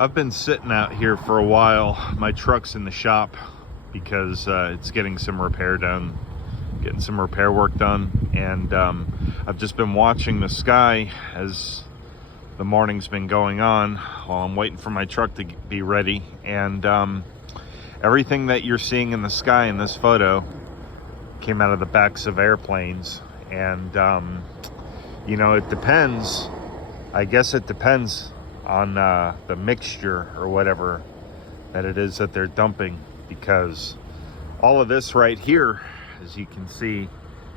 I've been sitting out here for a while. My truck's in the shop because it's getting some repair done, getting some repair work done. And I've just been watching the sky as the morning's been going on while I'm waiting for my truck to be ready. And everything that you're seeing in the sky in this photo came out of the backs of airplanes. And, you know, it depends. I guess it depends on the mixture or whatever that it is that they're dumping, because all of this right here, as you can see,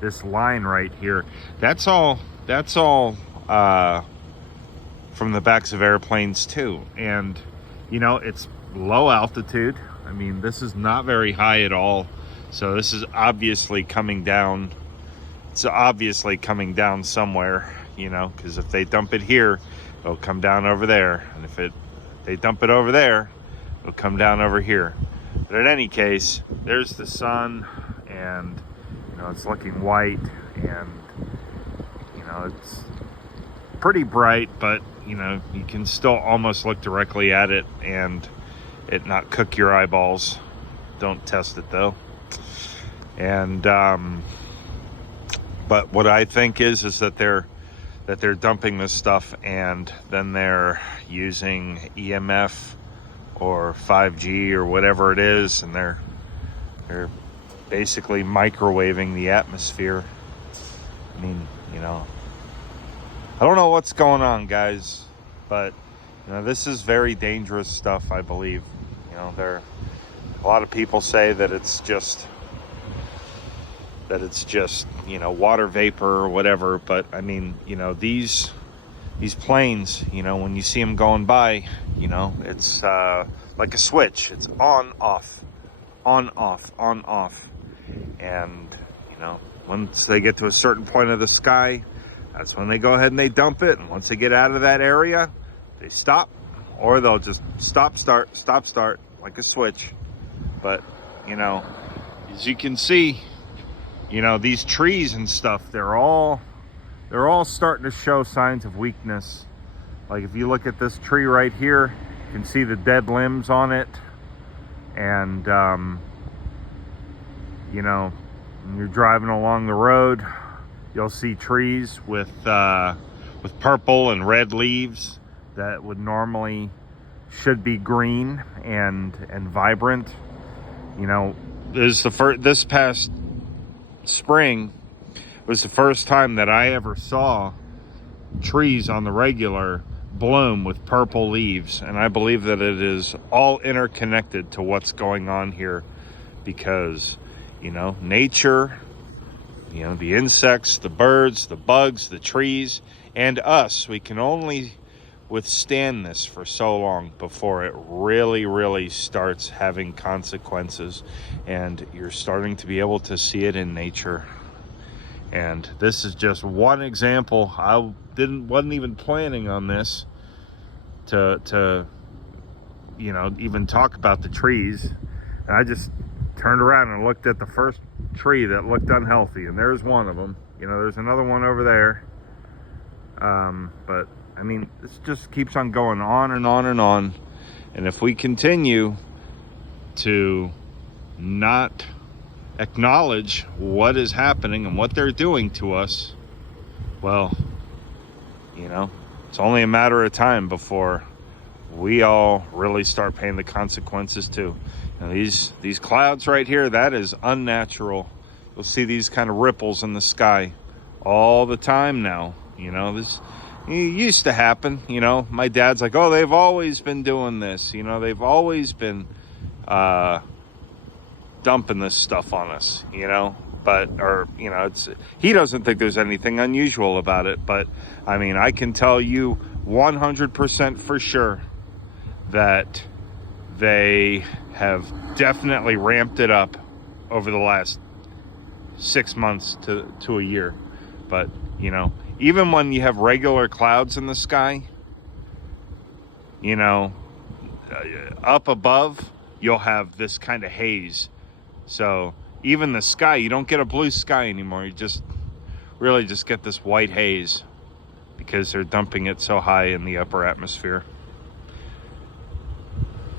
this line right here, that's all from the backs of airplanes too. And you know, it's low altitude. I mean, this is not very high at all, so this is obviously coming down. It's obviously coming down somewhere, you know, because if they dump it here, it'll come down over there, and if they dump it over there, it'll come down over here. But in any case, there's the sun, and you know, it's looking white, and you know, it's pretty bright, but you know, you can still almost look directly at it and it not cook your eyeballs. Don't test it though. And but what I think is that they're dumping this stuff, and then they're using EMF or 5G or whatever it is, and they're basically microwaving the atmosphere. I mean, you know, I don't know what's going on, guys, but you know, this is very dangerous stuff, I believe. You know, a lot of people say that it's just you know, water vapor or whatever, but I mean, you know, these planes, you know, when you see them going by, you know, it's like a switch. It's on off, on off, on off. And you know, once they get to a certain point of the sky, that's when they go ahead and they dump it. And once they get out of that area, they stop, or they'll just stop start like a switch. But you know, as you can see, you know, these trees and stuff, they're all starting to show signs of weakness. Like if you look at this tree right here, you can see the dead limbs on it. And you know, when you're driving along the road, you'll see trees with purple and red leaves that would normally should be green and vibrant. You know, this past spring was the first time that I ever saw trees on the regular bloom with purple leaves, and I believe that it is all interconnected to what's going on here, because you know, nature, you know, the insects, the birds, the bugs, the trees, and us, we can only withstand this for so long before it really starts having consequences. And you're starting to be able to see it in nature. And this is just one example. I wasn't even planning on this to you know, even talk about the trees. And I just turned around and looked at the first tree that looked unhealthy, and there's one of them. You know, there's another one over there. But I mean, this just keeps on going on and on and on. And if we continue to not acknowledge what is happening and what they're doing to us, well, you know, it's only a matter of time before we all really start paying the consequences too. Now, these clouds right here, that is unnatural. You'll see these kind of ripples in the sky all the time now. You know, this it used to happen. You know, my dad's like, oh, they've always been doing this. You know, they've always been dumping this stuff on us, you know. But, or, you know, he doesn't think there's anything unusual about it. But, I mean, I can tell you 100% for sure that they have definitely ramped it up over the last 6 months to a year. But, you know, even when you have regular clouds in the sky, you know, up above, you'll have this kind of haze. So even the sky, you don't get a blue sky anymore. You just really just get this white haze because they're dumping it so high in the upper atmosphere.